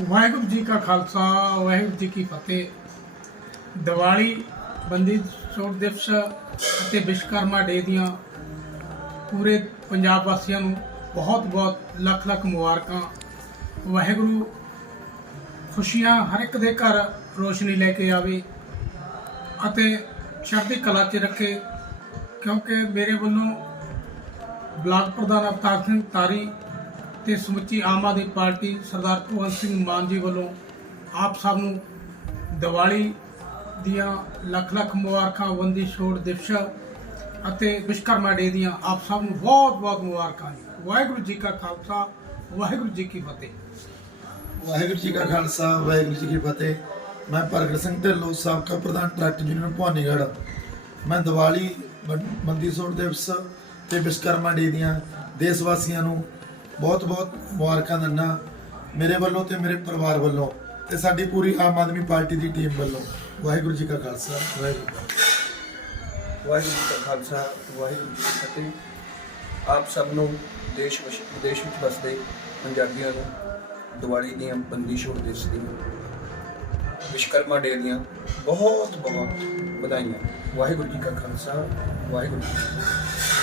ਵਾਹਿਗੁਰੂ ਜੀ ਕਾ ਖਾਲਸਾ, ਵਾਹਿਗੁਰੂ ਜੀ ਕੀ ਫਤਿਹ। ਦੀਵਾਲੀ ਬੰਦੀ ਛੋੜ ਦਿਵਸ ਅਤੇ ਵਿਸ਼ਵਕਰਮਾ ਡੇ ਦੀਆਂ ਪੂਰੇ ਪੰਜਾਬ ਵਾਸੀਆਂ ਨੂੰ ਬਹੁਤ ਬਹੁਤ ਲੱਖ ਲੱਖ ਮੁਬਾਰਕਾਂ। ਵਾਹਿਗੁਰੂ ਖੁਸ਼ੀਆਂ ਹਰ ਇੱਕ ਦੇ ਘਰ ਰੋਸ਼ਨੀ ਲੈ ਕੇ ਆਵੇ ਅਤੇ ਚੜ੍ਹਦੀ ਕਲਾ 'ਚ ਰੱਖੇ, ਕਿਉਂਕਿ ਮੇਰੇ ਵੱਲੋਂ ਬਲਾਕ ਪ੍ਰਧਾਨ ਅਵਤਾਰ ਸਿੰਘ ਤਾਰੀ ਤੇ ਸਮੁੱਚੀ ਆਮ ਆਦਮੀ ਪਾਰਟੀ ਸਰਦਾਰ ਭਗਵੰਤ ਸਿੰਘ ਮਾਨ ਜੀ ਵੱਲੋਂ ਆਪ ਸਭ ਨੂੰ ਦੀਵਾਲੀ ਦੀਆਂ ਲੱਖ ਲੱਖ ਮੁਬਾਰਕਾਂ ਬੰਦੀ ਛੋੜ ਦਿਵਸ ਅਤੇ ਵਿਸ਼ਕਰਮਾ ਡੇ ਦੀਆਂ ਆਪ ਸਭ ਨੂੰ ਬਹੁਤ ਬਹੁਤ ਮੁਬਾਰਕਾਂ ਵਾਹਿਗੁਰੂ ਜੀ ਕਾ ਖਾਲਸਾ, ਵਾਹਿਗੁਰੂ ਜੀ ਕੀ ਫਤਿਹ। ਵਾਹਿਗੁਰੂ ਜੀ ਕਾ ਖਾਲਸਾ, ਵਾਹਿਗੁਰੂ ਜੀ ਕੀ ਫਤਿਹ। ਮੈਂ ਪ੍ਰਗਟ ਸਿੰਘ ਢਿੱਲੋਂ, ਸਾਬਕਾ ਪ੍ਰਧਾਨ ਟਰੱਕ ਯੂਨੀਅਨ ਭਵਾਨੀਗੜ੍ਹ। ਮੈਂ ਦੀਵਾਲੀ ਬੰਦੀ ਛੋੜ ਦਿਵਸ ਤੇ ਵਿਸ਼ਵਕਰਮਾ ਡੇ ਦੀਆਂ ਦੇਸ਼ ਵਾਸੀਆਂ ਨੂੰ ਬਹੁਤ ਬਹੁਤ ਮੁਬਾਰਕਾਂ ਦਿੰਦਾ ਮੇਰੇ ਵੱਲੋਂ ਤੇ ਮੇਰੇ ਪਰਿਵਾਰ ਵੱਲੋਂ ਤੇ ਸਾਡੀ ਪੂਰੀ ਆਮ ਆਦਮੀ ਪਾਰਟੀ ਦੀ ਟੀਮ ਵੱਲੋਂ। ਵਾਹਿਗੁਰੂ ਜੀ ਕਾ ਖਾਲਸਾ, ਵਾਹਿਗੁਰੂ ਵਾਹਿਗੁਰੂ ਜੀ ਕਾ ਖਾਲਸਾ, ਵਾਹਿਗੁਰੂ ਜੀ ਕੀ ਫਤਿਹ। ਆਪ ਸਭ ਨੂੰ ਦੇਸ਼ ਵਿਸ਼- ਵਿਦੇਸ਼ ਵਿੱਚ ਵਸਦੇ ਪੰਜਾਬੀਆਂ ਨੂੰ ਦੀਵਾਲੀ ਦੀਆਂ ਬੰਦੀ ਛੋੜ ਦਿਵਸ ਵਿਸ਼ਕਰਮਾ ਡੇ ਦੀਆਂ ਬਹੁਤ ਬਹੁਤ ਵਧਾਈਆਂ। ਵਾਹਿਗੁਰੂ ਜੀ ਕਾ ਖਾਲਸਾ, ਵਾਹਿਗੁਰੂ ਜੀ